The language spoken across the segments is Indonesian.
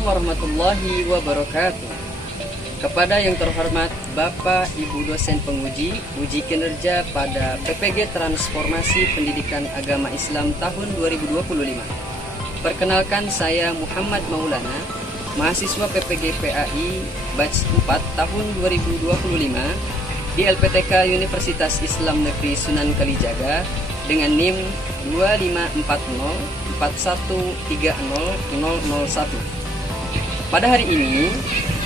Assalamualaikum warahmatullahi wabarakatuh. Kepada yang terhormat Bapak Ibu dosen penguji uji kinerja pada PPG Transformasi Pendidikan Agama Islam tahun 2025. Perkenalkan, saya Muhammad Maulana, mahasiswa PPG PAI batch 4 tahun 2025 di LPTK Universitas Islam Negeri Sunan Kalijaga dengan NIM 2540413001. Pada hari ini,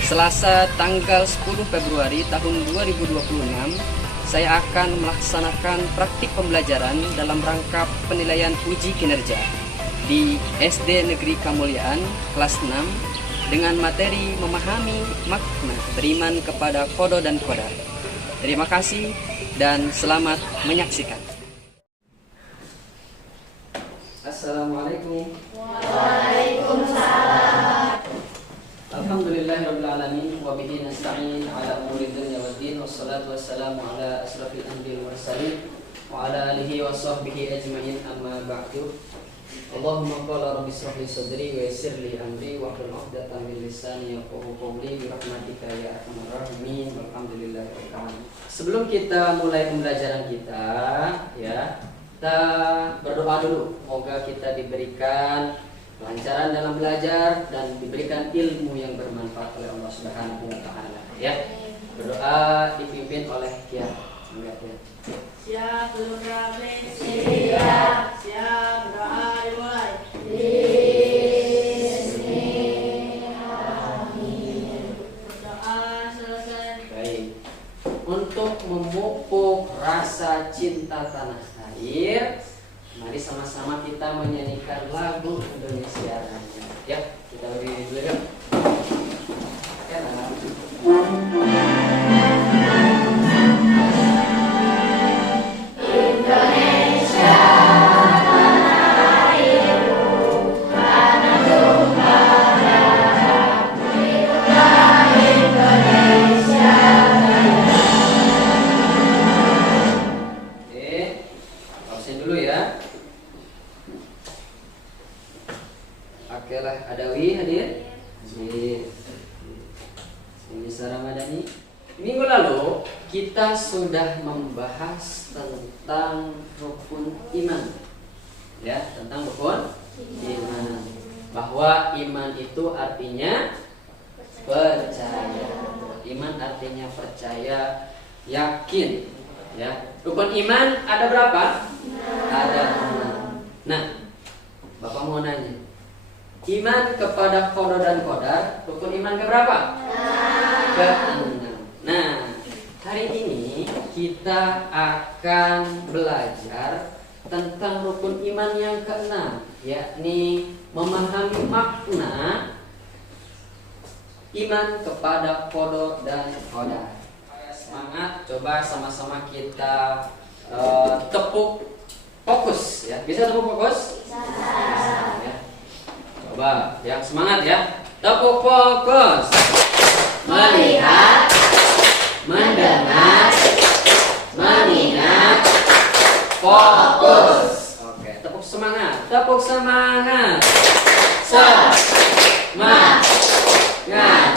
Selasa tanggal 10 Februari tahun 2026, saya akan melaksanakan praktik pembelajaran dalam rangka penilaian uji kinerja di SD Negeri Kamuliaan kelas 6 dengan materi memahami makna beriman kepada qada dan qadar. Terima kasih dan selamat menyaksikan. Assalamualaikum. Waalaikumsalam. Alhamdulillahirrabbilalamin wa bihi nasta'in ala umuri dunya waddin wassalatu wassalamu ala asrafil anbiya'i wal mursalin wa ala alihi wa sahbihi ajma'in, amma ba'du. Allahumma qala rabbi shrah li sadri wa yassir li amri wa hlul 'uqdatam min lisani yafqahu qawli bi rahmatika ya arhamar rahimin walhamdulillahirabbil alamin. Sebelum kita mulai pembelajaran kita, kita berdoa dulu. Semoga kita diberikan kelancaran dalam belajar dan diberikan ilmu yang bermanfaat oleh Allah Subhanahu wa taala. Berdoa dipimpin oleh Kiai. Siap, belum rapi. Siap. Berdoa dimulai. Bismillahirrahmanirrahim. Berdoa selesai. Baik. Untuk memupuk rasa cinta tanah air, mari sama-sama kita menyanyikan lagu Indonesia Raya. Ya, kita berdiri dulu ya. Adawi hadir. Bisa Ramadhani. Minggu lalu kita sudah membahas tentang rukun iman. Ya, tentang rukun iman. Bahwa iman itu artinya percaya. Iman artinya percaya, yakin. Ya. Rukun iman ada berapa? Ada 6. Nah, Bapak mau nanya, iman kepada qada dan qadar, rukun iman ke berapa? Ke-6. Nah, hari ini kita akan belajar tentang rukun iman yang ke-6, yakni memahami makna iman kepada qada dan qadar. Semangat, coba sama-sama kita tepuk fokus ya. Bisa tepuk fokus? Bisa. Ya. Coba yang semangat ya. Tepuk fokus. Melihat, mendengar, mengingat, fokus. Oke, tepuk semangat. Tepuk semangat. Semangat.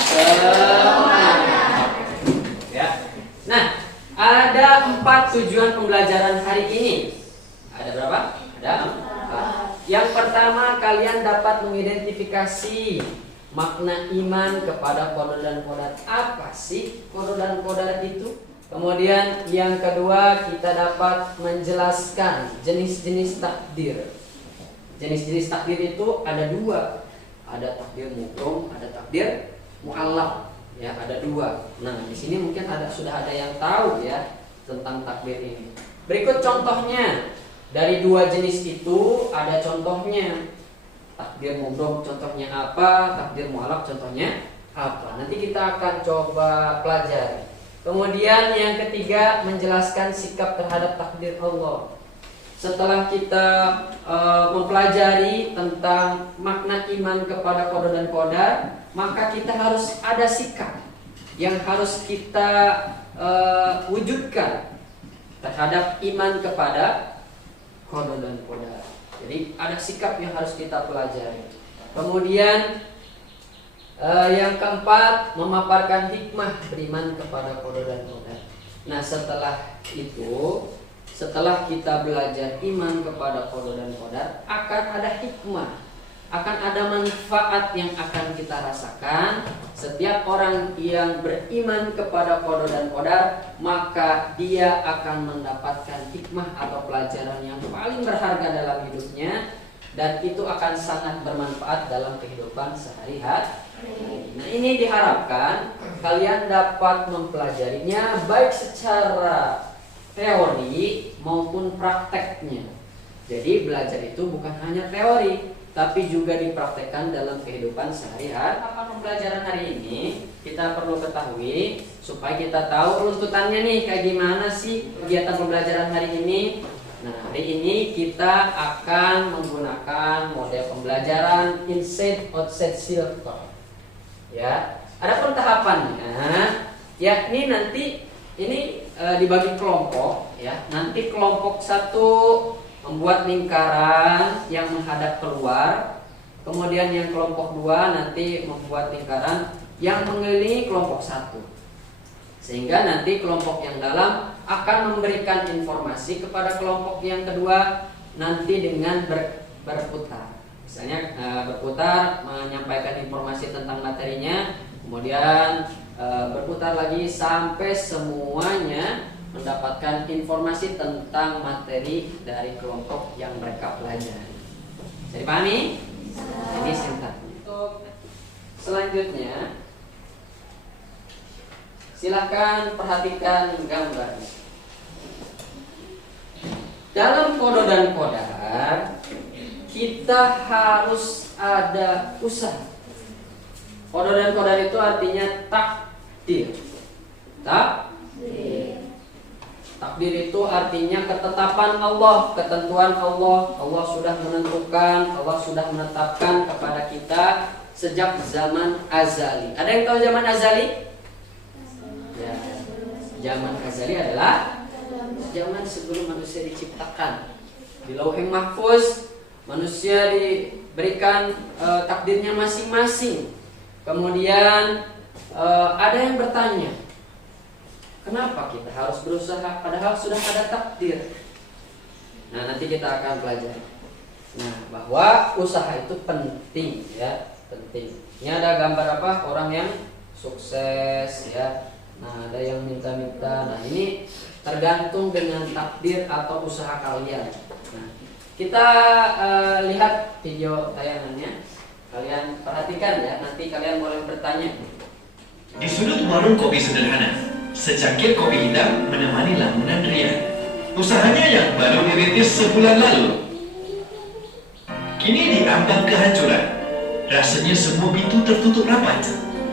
Semangat. Ya. Nah, ada 4 tujuan pembelajaran hari ini. Ada berapa? Ada 4. Yang pertama, kalian dapat mengidentifikasi makna iman kepada qada dan qadar. Apa sih qada dan qadar itu? Kemudian yang kedua, kita dapat menjelaskan jenis-jenis takdir. Jenis-jenis takdir itu ada 2. Ada takdir mubrom, ada takdir mu'allaq. Ya, ada 2. Nah, di sini mungkin sudah ada yang tahu ya tentang takdir ini. Berikut contohnya. Dari 2 jenis itu ada contohnya. Takdir mubrom contohnya apa, takdir mu'allaq contohnya apa. Nanti kita akan coba pelajari. Kemudian yang ketiga, menjelaskan sikap terhadap takdir Allah. Setelah kita mempelajari tentang makna iman kepada qada dan qadar, maka kita harus ada sikap yang harus kita wujudkan terhadap iman kepada qada dan qadar. Jadi ada sikap yang harus kita pelajari. Kemudian Yang keempat, memaparkan hikmah beriman kepada qada dan qadar. Nah, setelah itu, setelah kita belajar iman kepada qada dan qadar, akan ada hikmah, akan ada manfaat yang akan kita rasakan. Setiap orang yang beriman kepada qada dan qadar, maka dia akan mendapatkan hikmah atau pelajaran yang paling berharga dalam hidupnya, dan itu akan sangat bermanfaat dalam kehidupan sehari-hari. Nah, ini diharapkan kalian dapat mempelajarinya baik secara teori maupun prakteknya. Jadi belajar itu bukan hanya teori, tapi juga dipraktekkan dalam kehidupan sehari-hari. Apa pembelajaran hari ini kita perlu ketahui supaya kita tahu runtutannya nih kayak gimana sih kegiatan pembelajaran hari ini. Nah, hari ini kita akan menggunakan model pembelajaran inside outside circle. Ya, adapun tahapannya, yakni nanti ini dibagi kelompok. Ya, nanti kelompok 1 membuat lingkaran yang menghadap keluar, kemudian yang kelompok 2 nanti membuat lingkaran yang mengelilingi kelompok 1. Sehingga nanti kelompok yang dalam akan memberikan informasi kepada kelompok yang kedua nanti dengan berputar. Misalnya berputar menyampaikan informasi tentang materinya, kemudian berputar lagi sampai semuanya mendapatkan informasi tentang materi dari kelompok yang mereka pelajari. Bisa dipahami? Ini singkat. Untuk selanjutnya, silakan perhatikan gambar. Dalam qada dan qadar, kita harus ada usaha. Qada dan qadar itu artinya takdir. Takdir itu artinya ketetapan Allah, ketentuan Allah. Allah sudah menentukan, Allah sudah menetapkan kepada kita sejak zaman azali. Ada yang tahu zaman azali? Ya, zaman azali adalah zaman sebelum manusia diciptakan. Di Lauhul Mahfuz manusia diberikan takdirnya masing-masing. Kemudian ada yang bertanya, kenapa kita harus berusaha padahal sudah ada takdir? Nah, nanti kita akan pelajari. Nah, bahwa usaha itu penting, ya, penting. Ini ada gambar apa? Orang yang sukses, ya. Nah, ada yang minta-minta. Nah, ini tergantung dengan takdir atau usaha kalian. Nah, kita lihat video tayangannya. Kalian perhatikan ya, nanti kalian boleh bertanya. Di sudut warung kopi sederhana, secangkir kopi hitam menemani lamunan Rian. Usahanya yang baru dirintis sebulan lalu kini diambang kehancuran. Rasanya semua pintu tertutup rapat.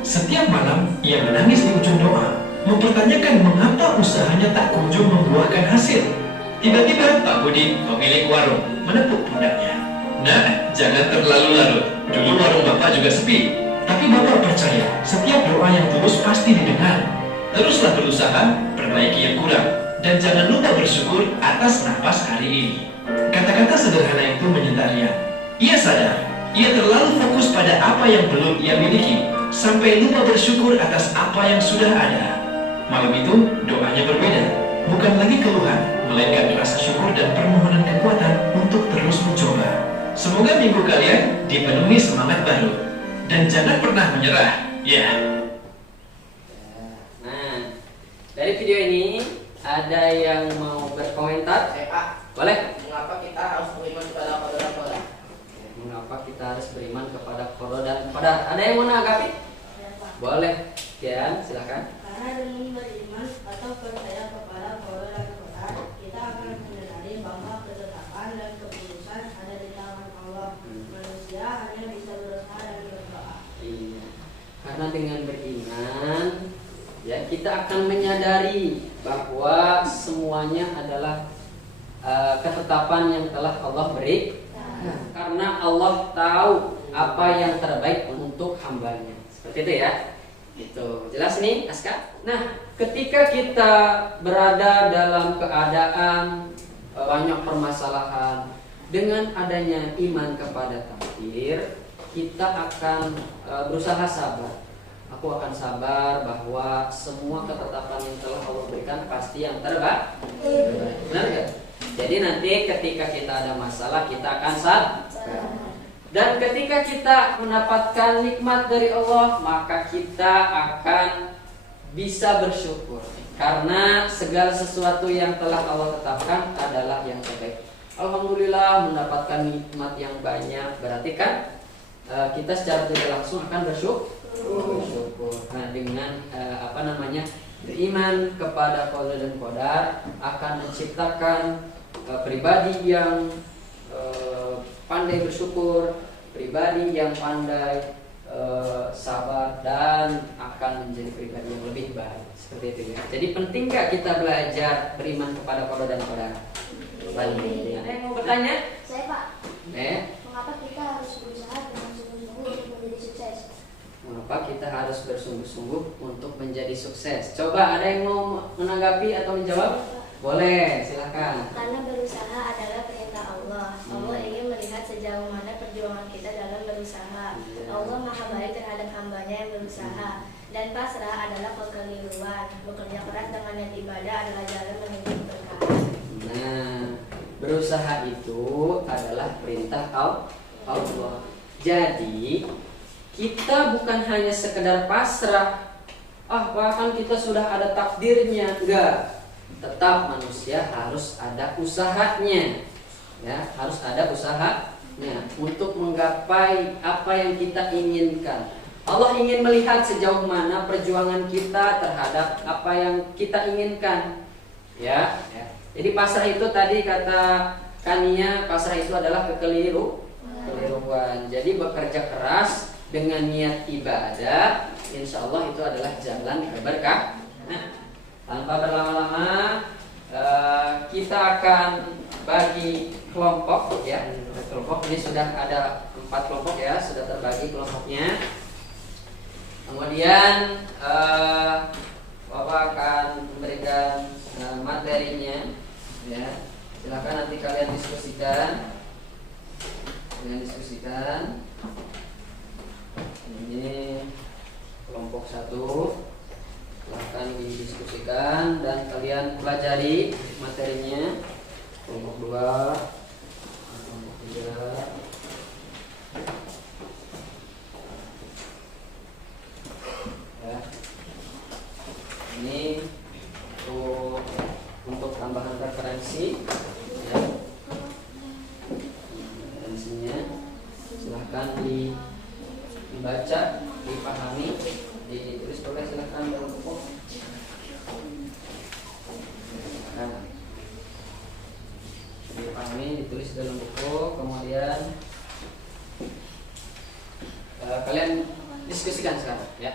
Setiap malam ia menangis di ujung doa, mempertanyakan mengapa usahanya tak kunjung membuahkan hasil. Tiba-tiba Pak Budi, pemilik warung, menepuk pundaknya. Nah, jangan terlalu larut. Dulu warung Bapak juga sepi, tapi Bapak percaya setiap doa yang tulus pasti didengar. Teruslah berusaha, perbaiki yang kurang, dan jangan lupa bersyukur atas napas hari ini. Kata-kata sederhana itu menyentak Rian. Ia sadar, ia terlalu fokus pada apa yang belum ia miliki, sampai lupa bersyukur atas apa yang sudah ada. Malam itu, doanya berbeda. Bukan lagi keluhan, melainkan rasa syukur dan permohonan kekuatan untuk terus mencoba. Semoga minggu kalian dipenuhi semangat baru. Dan jangan pernah menyerah, ya. Nah, dari video ini ada yang mau berkomentar? Pak, Boleh? mengapa kita harus beriman kepada qada dan qadar? Mengapa kita harus beriman kepada qada dan qadar? Ada yang mau menanggapi? Boleh. Kian, silakan. Karena dengan beriman atau percaya kepada qada dan qadar, kita akan menyadari bahwa ketetapan dan keputusan ada di tangan Allah. Manusia hanya bisa berusaha dan berdoa. Iya. Karena dengan beriman, ya, kita akan menyadari bahwa semuanya adalah ketetapan yang telah Allah beri. Karena Allah tahu apa yang terbaik untuk hambanya. Seperti itu ya. Itu jelas nih, Aska? Nah, ketika kita berada dalam keadaan banyak permasalahan, dengan adanya iman kepada takdir, kita akan berusaha sabar. Aku akan sabar bahwa semua ketetapan yang telah Allah berikan pasti yang terbaik. Benar gak? Jadi nanti ketika kita ada masalah kita akan sabar. Dan ketika kita mendapatkan nikmat dari Allah, maka kita akan bisa bersyukur. Karena segala sesuatu yang telah Allah tetapkan adalah yang terbaik. Alhamdulillah mendapatkan nikmat yang banyak. Berarti kan kita secara tidak langsung akan bersyukur. Nah, dengan beriman kepada qada dan qadar akan menciptakan pribadi yang pandai bersyukur, pribadi yang pandai sabar, dan akan menjadi pribadi yang lebih baik. Seperti itu ya. Jadi penting gak kita belajar beriman kepada qada dan qadar? Penting. Ada yang mau bertanya? Saya Pak. Mengapa kita harus berusaha dengan sungguh-sungguh untuk menjadi sukses? Mengapa kita harus bersungguh-sungguh untuk menjadi sukses? Coba ada yang mau menanggapi atau menjawab? Boleh, silakan. Karena berusaha adalah perintah Allah. Allah ingin melihat sejauh mana perjuangan kita dalam berusaha. Allah Maha baik terhadap hambanya yang berusaha. Dan pasrah adalah kekeliruan. Bekerja keras dengan niat ibadah adalah jalan menuju berkah. Nah, berusaha itu adalah perintah Allah. Jadi kita bukan hanya sekedar pasrah. Bahkan kita sudah ada takdirnya. Enggak. Tetap manusia harus ada usahanya, ya, harus ada usahanya untuk menggapai apa yang kita inginkan. Allah ingin melihat sejauh mana perjuangan kita terhadap apa yang kita inginkan, ya. Jadi pasrah itu tadi kata Kania, pasrah itu adalah kekeliruan. Jadi bekerja keras dengan niat ibadah, insya Allah itu adalah jalan keberkah. Tanpa berlama-lama kita akan bagi kelompok ya. Kelompok ini sudah ada 4 kelompok ya, sudah terbagi kelompoknya. Kemudian Bapak akan memberikan materinya ya. Silakan nanti kalian diskusikan. Ini kelompok 1. Silahkan didiskusikan dan kalian pelajari materinya. Kelompok 2, kelompok 3. Ya. Ini untuk tambahan referensi ya. Referensinya silahkan dibaca, dipahami, ditulis boleh, silahkan dalam buku. Dipahami, ditulis dalam buku, kemudian kalian diskusikan sekarang ya.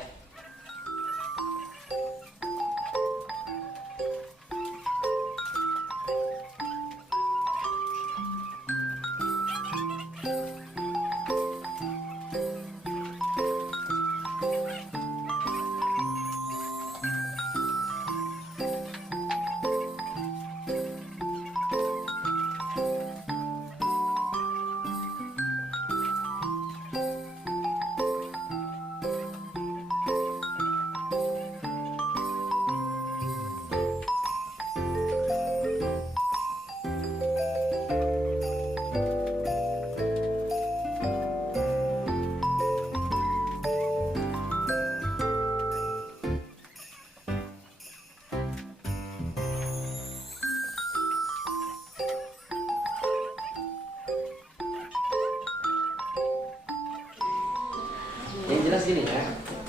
Yang jelas gini ya,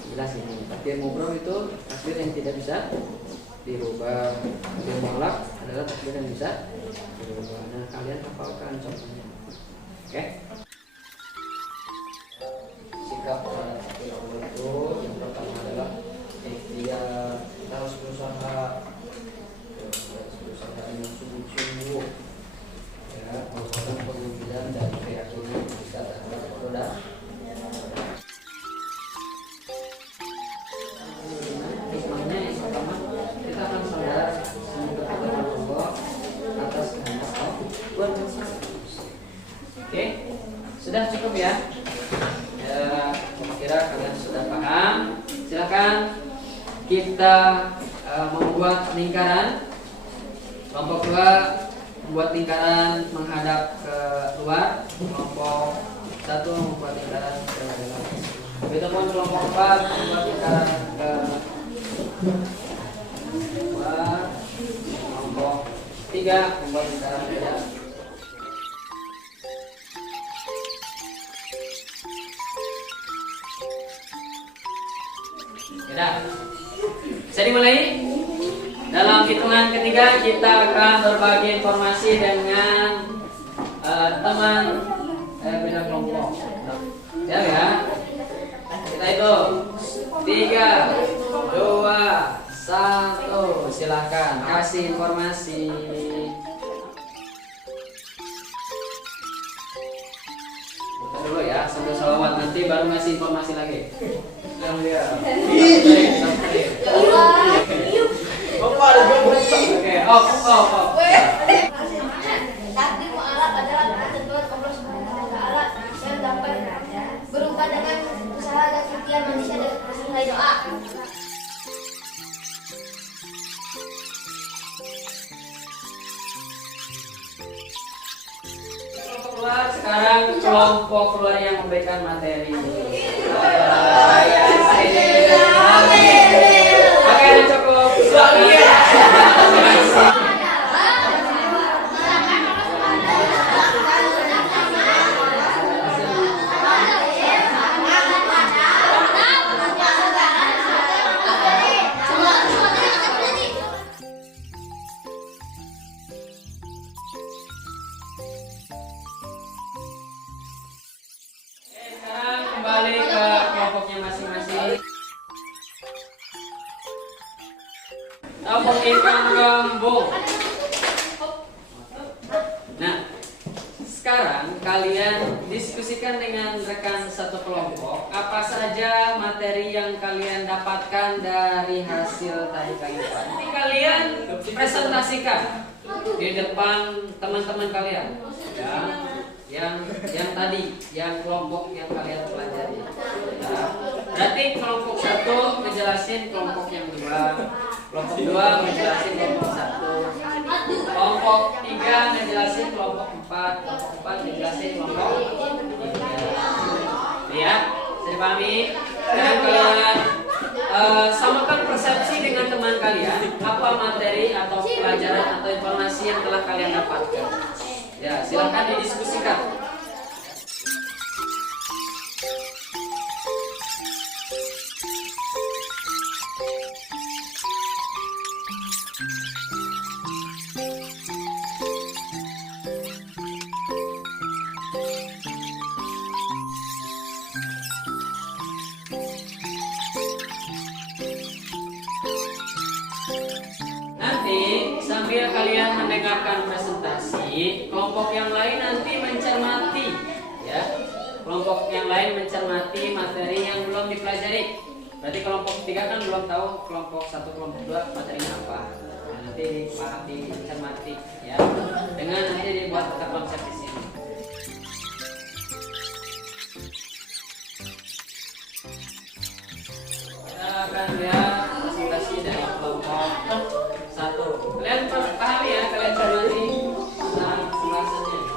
jelas ini. Takdir mubrah itu takdir yang tidak bisa dirubah. Takdir mutlak adalah takdir yang bisa dirubah. Nah, kalian hafalkan contohnya. Oke? Sikap takdir Allah itu yang pertama adalah ikhtiar. Kita harus berusaha dengan sungguh-sungguh. Ya, merupakan perwujudan dan keyakinan kita terhadap roda. Oke, sudah paham? Silakan kita membuat lingkaran. Kelompok 2 membuat lingkaran menghadap ke luar. Kelompok 1 membuat lingkaran ke dalam. Begitupun kelompok 4 membuat lingkaran ke luar. Kelompok 3 membuat lingkaran ke dalam. Sudah. Bisa dimulai? Dalam hitungan ketiga kita akan berbagi informasi dengan teman beda kelompok. Siap ya? Kita hitung 3, 2, 1. Silahkan kasih informasi. Kita dulu ya, sambil salawat, nanti baru ngasih informasi lagi. Oke, off. Takdir mu'alaf adalah ketentuan Allah Subhanahu wa Ta'ala yang dapat berubah dengan usaha dan ikhtiar manusia dan sesuai doa. Kelompok keluar, sekarang kelompok keluar yang memberikan materi. Oke, cukup. Sekarang kembali ke kelompoknya masing-masing. Kelompok ikan gembung. Nah, sekarang kalian diskusikan dengan rekan satu kelompok apa saja materi yang kalian dapatkan dari hasil tadi kalian. Nanti kalian presentasikan di depan teman-teman kalian. Ya, yang tadi, yang kelompok yang kalian pelajari. Ya. Berarti kelompok 1 ngejelasin kelompok yang 2, kelompok 2 ngejelasin kelompok 1, kelompok 3 ngejelasin kelompok 4, kelompok 4 ngejelasin kelompok 3. Ya, bisa dipahami? Dan kalian samakan persepsi dengan teman kalian, apa materi atau pelajaran atau informasi yang telah kalian dapatkan. Ya, silakan didiskusikan. Nanti sambil kalian mendengarkan presentasi, kelompok yang lain nanti mencermati, ya. Kelompok yang lain mencermati materi yang belum dipelajari. Berarti kelompok 3 kan belum tahu kelompok 1, kelompok 2 materinya apa. Nah, nanti dicermati, ya. Dengan nanti dibuat peta konsep di sini. Kita akan lihat presentasi dari kelompok 1. Kalian pahami ya, kalian cermati tentang pembahasannya.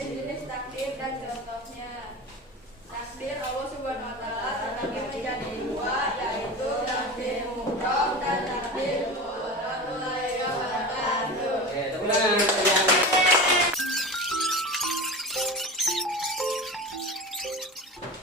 Jenis takdir dan contohnya. Takdir Allah Subhanahu wa Ta'ala terbagi menjadi 2, yaitu takdir mutlak dan takdir mutlak. Oke, tepuk tangan.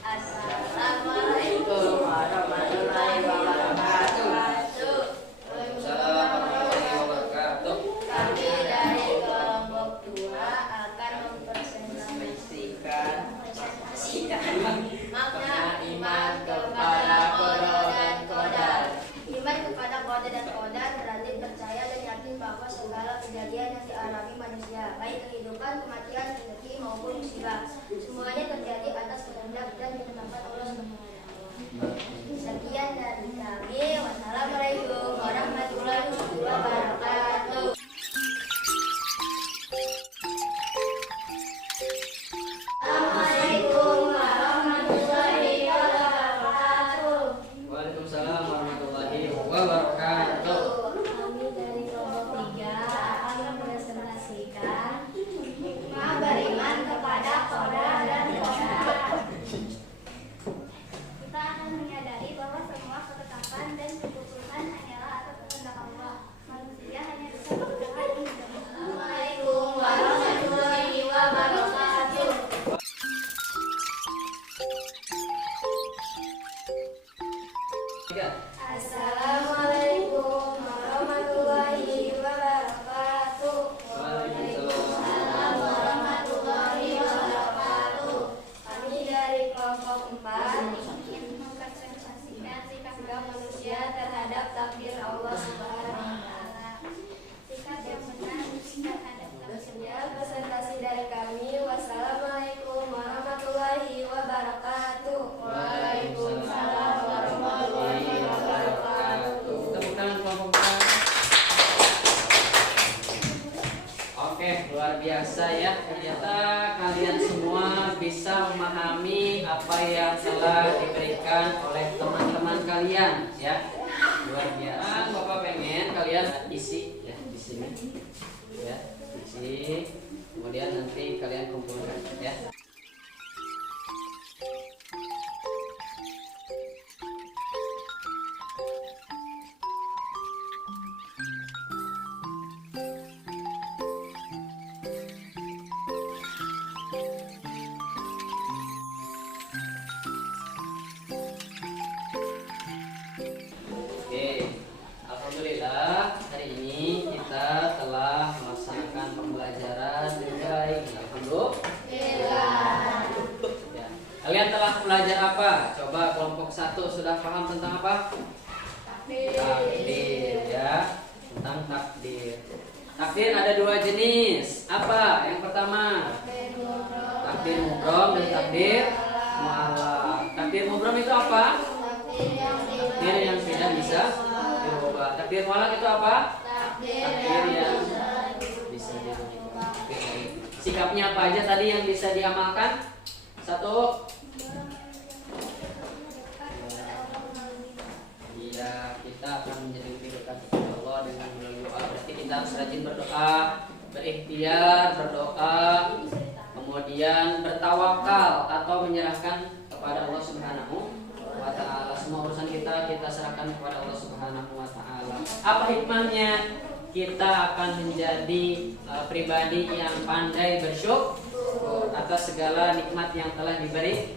Assalamualaikum warahmatullahi wabarakatuh. Assalamualaikum warahmatullahi wabarakatuh. Kami dari kelompok 2 akan mempresentasikan makna iman kepada qada dan qadar. Iman kepada qada dan qadar berarti percaya dan yakin bahwa segala kejadian yang dialami manusia, baik kehidupan, kematian, rezeki maupun musibah, semuanya terjadi atas kehendak dan ketetapan Allah Subhanahu wa Ta'ala. Sekian dari kami. Wassalamualaikum warahmatullahi wabarakatuh. Oke, luar biasa ya. Ternyata kalian semua bisa memahami apa yang telah diberikan oleh teman-teman kalian ya. Luar biasa. Bapak pengen kalian isi ya di sini. Ya, isi. Kemudian nanti kalian kumpulkan ya. Oke, alhamdulillah hari ini kita telah melaksanakan pembelajaran dengan baik. Alhamdulillah. Ya. Kalian telah belajar apa? Coba kelompok 1 sudah paham tentang apa? Takdir ya, tentang takdir. Takdir ada 2 jenis. Apa? Yang pertama, takdir mubrom dan takdir mu'allaq. Takdir mubrom itu apa? Takdir yang tidak bisa dirubah. Takdir mu'allaq itu apa? Takdir yang bisa dirubah. Sikapnya apa aja tadi yang bisa diamalkan? 1. Iya, kita akan menjadi lebih dekat kepada Allah dengan melalui doa. Berarti kita harus rajin berdoa, berikhtiar, berdoa, kemudian bertawakal atau menyerahkan kepada Allah Subhanahu wa ta'ala. Semua urusan kita serahkan kepada Allah Subhanahu wa ta'ala. Apa hikmahnya? Kita akan menjadi pribadi yang pandai bersyukur atas segala nikmat yang telah diberikan.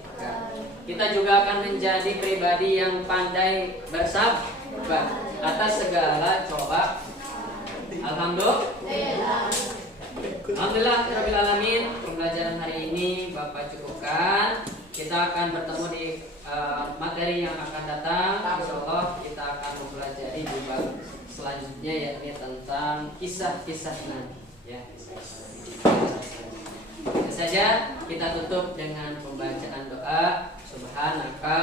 Kita juga akan menjadi pribadi yang pandai bersabar atas segala coba. Alhamdulillah. Alhamdulillahirabbil alamin. Pembelajaran hari ini Bapak cukupkan. Kita akan bertemu di materi yang akan datang. Insyaallah kita akan mempelajari di bab selanjutnya yakni tentang kisah-kisah Nabi ya. Itu saja kita tutup dengan pembacaan doa. Subhanaka